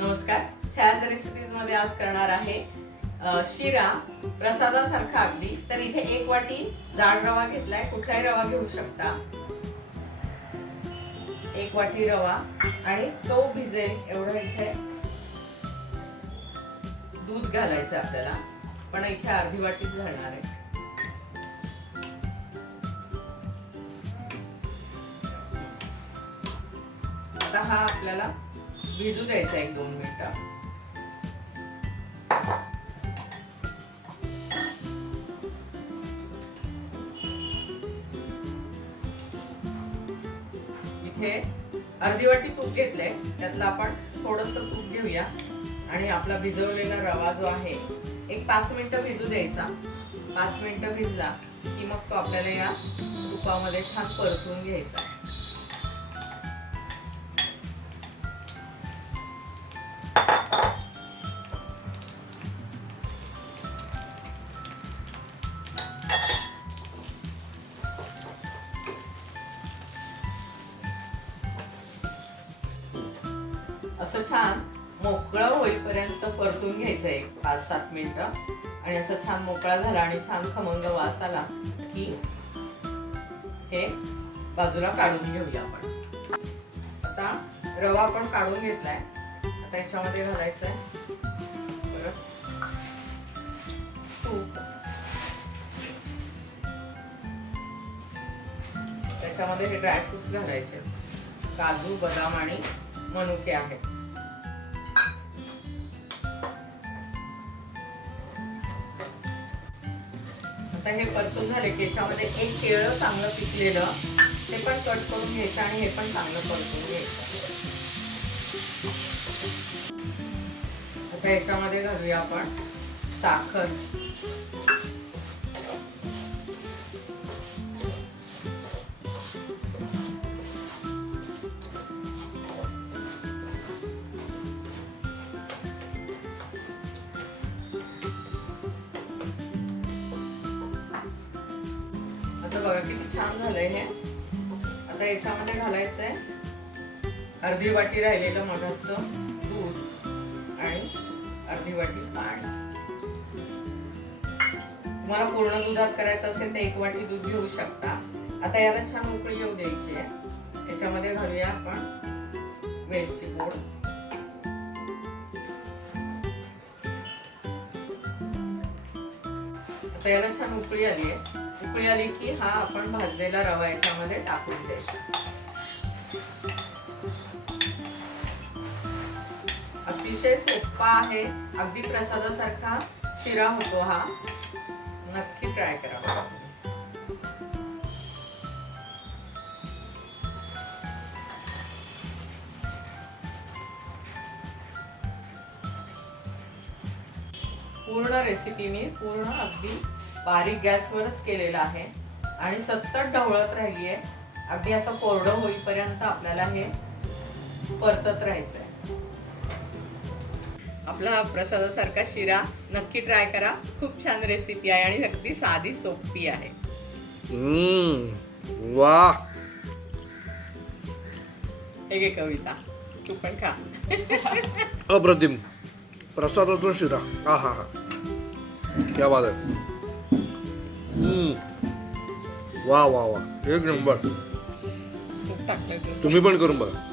नमस्कार. छायाज रेसिपीजमध्ये आज करणार आहे शिरा प्रसादासारखा अगदी. तर इथे एक वाटी जाड रवा घेतलाय. कुठलाही रवा घेऊ शकता. एक वाटी रवा आणि तो भिजेल. एवढं इथे दूध घालायचं आपल्याला. पण इथे अर्धी वाटीच घालणार आहे. आता हा आपल्याला भिजू द्यायचा एक दोन मिनिटं. इथे अर्धी वाटी तूप घेतलंय. त्यातलं आपण थोडस तूप घेऊया. आणि आपला भिजवलेला रवा जो आहे एक पाच मिनिटं भिजू द्यायचा. पाच मिनिटं भिजला की मग तो आपल्याला या तुपामध्ये छान परतून घ्यायचा असं छान मोकळं होईपर्यंत परतून घ्यायचं एक पाच सात मिनिटं. आणि असं छान मोकळा झाला आणि छान खमंग वास आला की हे बाजूला काढून घेऊया आपण. आता रवा आपण काढून घेतलाय. आता याच्यामध्ये घालायचं आहे परत तूप. त्याच्यामध्ये हे ड्रायफ्रुट्स घालायचे. काजू बदाम आणि मनुके आहेत आता हे परतून झाले की याच्यामध्ये एक केळं चांगलं पिकलेलं ते पण कट करून घ्यायचं आणि हे पण चांगलं परतून घ्यायचं. आता याच्यामध्ये घालूया आपण साखर. आता बघा किती छान झालंय हे. आता याच्यामध्ये घालायचंय. अर्धी वाटी राहिलेलं मधाचं दूध आणि अर्धी वाटी पाणी. तुम्हाला पूर्ण दुधात करायचं असेल तर एक वाटी दूध घेऊ शकता. आता याला छान उकळी येऊ द्यायची आहे. याच्यामध्ये घालूया आपण वेलची पूड. आता याला छान उकळी आली आहे. उकळी आली की हा आपण भाजलेला रवा याच्यामध्ये टाकून द्यायचा. अतिशय सोपा आहे. अगदी प्रसादासारखा शिरा होतो हा. नक्की ट्राय करा पूर्ण रेसिपी मी पूर्ण अगदी बारीक गॅसवरच केलेलं आहे. आणि सतत ढवळत राहिली आहे अगदी असं कोरडं होईपर्यंत आपल्याला हे परतत राहायचंय. आपला हा प्रसादासारखा शिरा नक्की ट्राय करा. खूप छान रेसिपी आहे आणि अगदी साधी सोपी आहे. वा हे घे कविता. तू पण खा. अप्रतिम. प्रसादाचा शिरा. हा हा हा. क्या बात आहे. वा वा वा एक नंबर टाकलं तुम्ही पण करून बघा